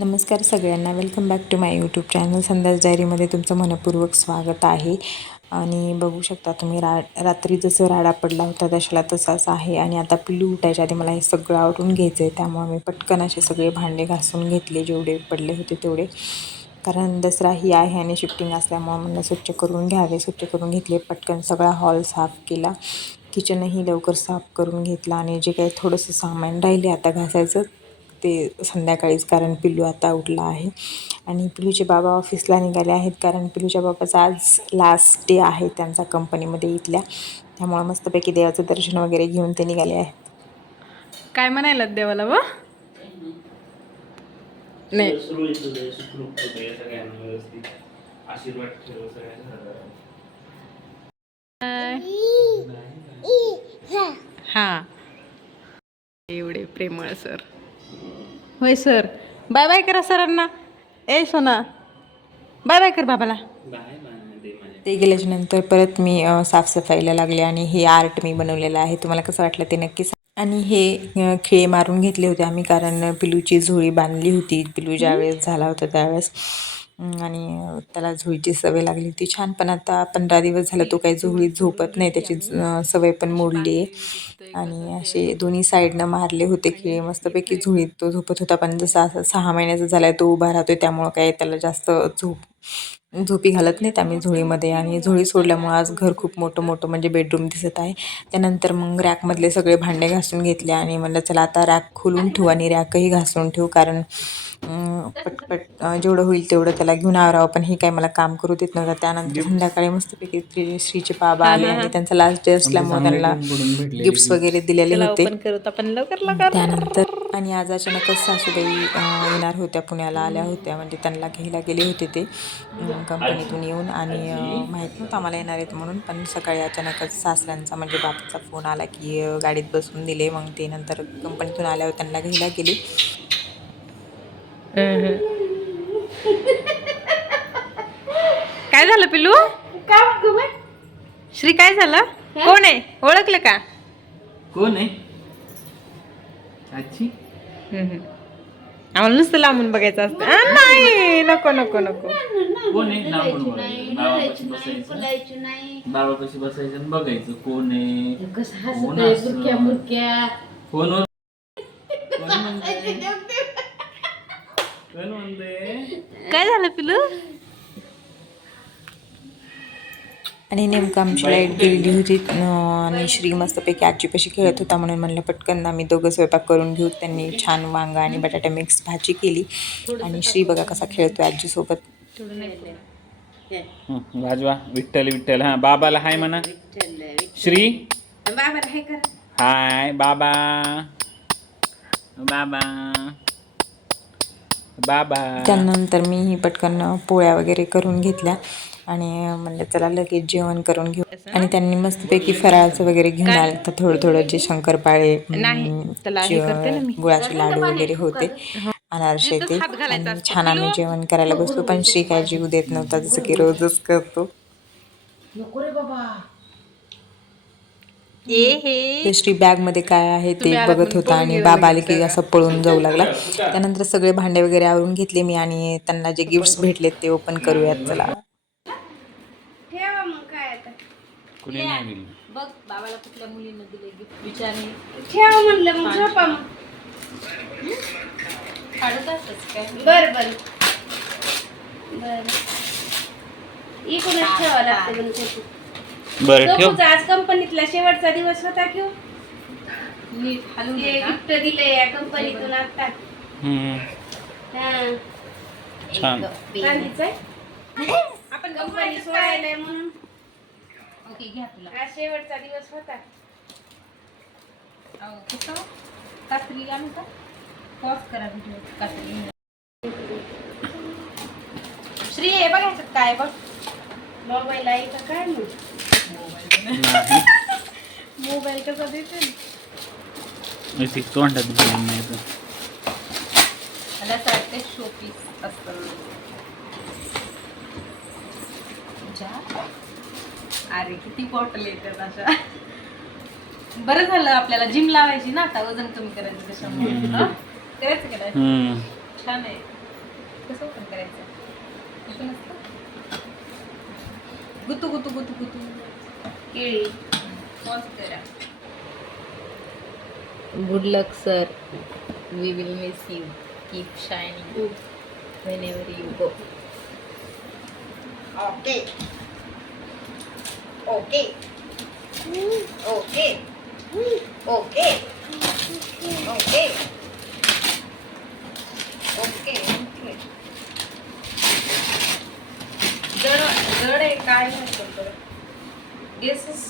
नमस्कार सगळ्यांना, welcome back to my YouTube channel संध्याच डायरीमध्ये तुमचं मनपूर्वक स्वागत आहे. आणि बघू शकता तुम्ही रात्री जसं राडा पडला होता तशाला तसाच आहे. आणि आता पिल्लू उठायच्या आधी मला हे सगळं आवरून घ्यायचं आहे, त्यामुळे मी पटकन असे सगळे भांडे घासून घेतले जेवढे पडले होते तेवढे. कारण दसरा ही आहे आणि शिफ्टिंग असल्यामुळं मला स्वच्छ करून घ्यावे. स्वच्छ करून घेतले, पटकन सगळा हॉल साफ केला, किचनही लवकर साफ करून घेतला. आणि जे काही थोडंसं सामान राहिले आता घासायचं ते संध्याकाळीच, कारण पिल्लू आता उठला आहे. आणि पिल्लूचे बाबा ऑफिसला निघाले आहेत, कारण पिल्लूच्या बाबाचा आज लास्ट डे आहे त्यांचा कंपनीमध्ये इथल्या, त्यामुळं मस्तपैकी देवाचं दर्शन वगैरे घेऊन ते निघाले आहेत. काय म्हणायला देवाला व नाही हा एवढे प्रेमळ सर. होय सर, बाय बाय करा सरांना. ए सोना, बाय बाय कर बाबाला. ते गेल्याच्या नंतर परत मी साफसफाईला लागले. आणि हे आर्ट मी बनवलेलं आहे, तुम्हाला कसं वाटलं ते नक्की सांगा. आणि हे खिळे मारून घेतले होते आम्ही, कारण पिलूची झोळी बांधली होती पिलू ज्यावेळेस झाला होता त्यावेळेस. आणि त्याला झोळीची सवय लागली होती छान, पण आता 15 दिवस झालं तो काही झोळीत झोपत नाही, त्याची सवय पण मोडली आहे. आणि असे दोन्ही साईडनं मारले होते खिळे, मस्तपैकी झोळीत तो झोपत होता. पण जसा असं 6 महिन्याचा झाला आहे तो उभा राहतोय, त्यामुळं काही त्याला जास्त झोपी घालत नाहीत आम्ही झोळीमध्ये. आणि झोळी सोडल्यामुळं आज घर खूप मोठं म्हणजे बेडरूम दिसत आहे. त्यानंतर मग रॅकमधले सगळे भांडे घासून घेतले आणि म्हणलं चला आता रॅक खोलून ठेवू आणि रॅकही घासून ठेवू, कारण पटपट जेवढं होईल तेवढं त्याला घेऊन आवरावं. पण हे काय मला काम करू देत नव्हतं. त्यानंतर संध्याकाळी मस्तपैकी श्रीचे बाबा आले आणि त्यांचा लास्ट डे असल्यामुळे त्यांना गिफ्ट्स वगैरे दिलेले होते. त्यानंतर आणि आज अचानकच सासूबाई येणार होत्या, पुण्याला आल्या होत्या, म्हणजे त्यांना घ्यायला गेले होते ते कंपनीतून येऊन. आणि माहीत नव्हतं आम्हाला येणार आहेत म्हणून, पण सकाळी अचानकच सासऱ्यांचा म्हणजे बापाचा फोन आला की गाडीत बसवून दिले. मग ते नंतर कंपनीतून आल्यावर त्यांना घ्यायला गेली. काय झालं पिलू? श्री काय झालं? कोण आहे ओळखलं का? कोण आहे? आजी? आम्हाला नुसतं लांबून बघायचं असतं. नाही, नको नको नको. कोण आहे? नाव म्हणून बघायचं. बाबापाशी बसायचं, बाबापाशी बसायचं आणि बघायचं कोण आहे. कोण असं? कोण होत? कोण म्हणते? काय झालं पिलू? आणि नेमकं आमची लाईट गेलेली होती आणि श्री मस्तपैकी आजीपाशी खेळत होता, म्हणून म्हणलं पटकन आम्ही दोघं स्वयंपाक करून घेऊ. त्यांनी छान वांगा आणि बटाटा मिक्स भाजी केली आणि श्री बघा कसा खेळतोय आजीसोबत. वाजवा विठ्ठल विठ्ठल. हा, बाबाला हाय म्हणा. श्री हाय बाबा. बाबा बाबा. त्यानंतर मीही पटकन पोळ्या वगैरे करून घेतल्या आणि म्हणलं चला लगेच जेवण करून घेऊ. आणि त्यांनी मस्तपैकी फराळाचं वगैरे घेऊन आलं तर थोडं जे शंकरपाळे, गुळाचे लाडू वगैरे होते, अनारसे ते. आणि छान आम्ही जेवण करायला बसलो, पण श्री काय जीव देत नव्हता, जसं की रोजच करतो. ते श्री बॅगमध्ये काय आहे ते बघत होता आणि बाबा आले की असं पळून जाऊ लागला. त्यानंतर सगळे भांडे वगैरे आवरून घेतले मी आणि त्यांना जे गिफ्ट्स भेटलेत ते ओपन करूयात चला. कुणी नाही दिली. बघ बाबाला कुठल्या मुलीनं दिले गिफ्ट विचारणे. ठेवा म्हणलं मग झोपा मग. काढत असतच काय? बर बर बर, इकडूनच ठेवा लागते पण झोपू. बरं ठेव. झोपूचा आज कंपनीतला शेवटचा दिवस होता घेऊ. नीट हलवून ते नका. गिफ्ट दिले या कंपनीतून आता. हा छान. चांदीचं आपण कंपनी सोडायला म्हणून ओके घ्या तुला. आज शेवटचा दिवस होता. कसं कात्री घालू का? पॉज करा व्हिडिओ. कात्री श्री हे बघायचं काय बघ. मोबाईल आहे का काय मग? मोबाईल कसा देते तोंडात नाही तर. मला असं वाटतं शोपीस असतं. अरे किती बॉटल येतात अशा. बरं झालं आपल्याला जिम लावायची ना आता, वजन कमी करायचं त्याच्यामुळे. करायचं का? छान आहे. कसं ओपन करायचं? असं नसतं? गुतू गुतू गुतू गुतू. केळी. Good luck, sir. We will miss you. Keep shining whenever you go. Okay okay okay okay okay okay okay. जड जड आहे काय म्हणतो बरं? गेसेस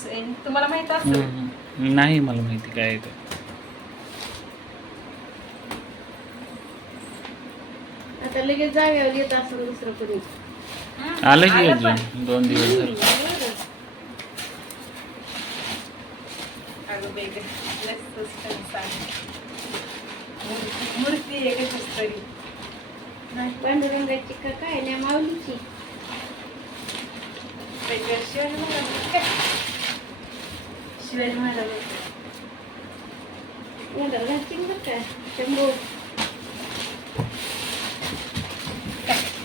तुम्हाला माहित असेल. नाही मला माहिती काय आहे ते. आता लगेच जाग्यावर येत असेल दुसरं कोणी. आलं की अजून 2 दिवस झाले. अगं बेबी मूर्ती आहे कशीच तरी. पांडुरंगाची का काय नाही माऊलीची. शिवाजी महाराज शिवाजी महाराज गोंधळ घालतील बरं का शंभू.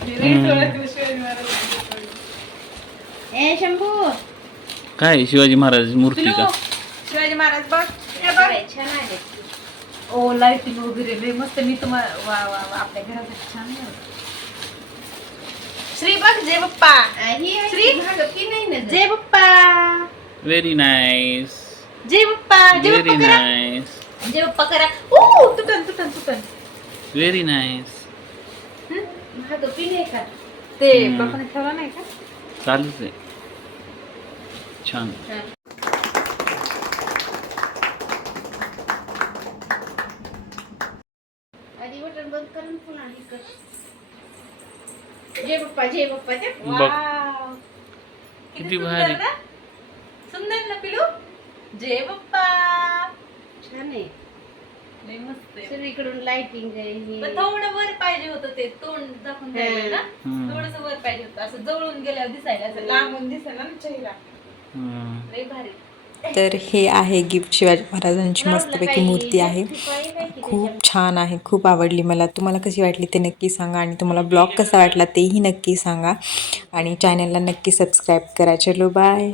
शिवाजी महाराज. ए शंभू काय शिवाजी महाराजाची मूर्ती का? शिवाजी महाराज बघ काय छान आहे. ओ लाईटिंग वगैरे लय मस्त. मी तुम्हाला वा वा वा आपल्या घरासाठी छान आहे. श्री बघ जय बाप्पा. ही आहे श्री? ती मागं ती नाही ना जय बाप्पा. Very nice. जय बाप्पा. जय व्हेरी बाप्पा करा. नाईस. जय बाप्पा करा. ओ तुटन तुटन तुटन. Very nice. मागं पी नाही का. ते हम्म. बापाने ठेवला नाही का? चालूच आहे. छान. आधी बटन बंद करून पुन्हा हे कर. जय बाप्पा ते. बघ वाव. किती सुंदर भारी. ना? सुंदर ना पिलू. जय बाप्पा. छान आहे. लय मस्त आहे. सगळीकडून लाइटिंग आहे ही. पण थोडं वर पाहिजे होतं ते तोंड दाखवून द्यायला ना. हम्म. थोडस वर पाहिजे होतं असं जवळून गेल्यावर दिसायला असं लांबून दिसायला ना चेहरा. हम्म. लय भारी. तर हे आहे गिफ्ट शिवाजी महाराजांची मस्तपैकी मूर्ती आहे. खूप छान आहे, खूप आवडली मला. तुम्हाला कशी वाटली ते नक्की सांगा आणि तुम्हाला ब्लॉग कसा वाटला तेही नक्की सांगा आणि चॅनलला नक्की सबस्क्राईब करा. चलो बाय.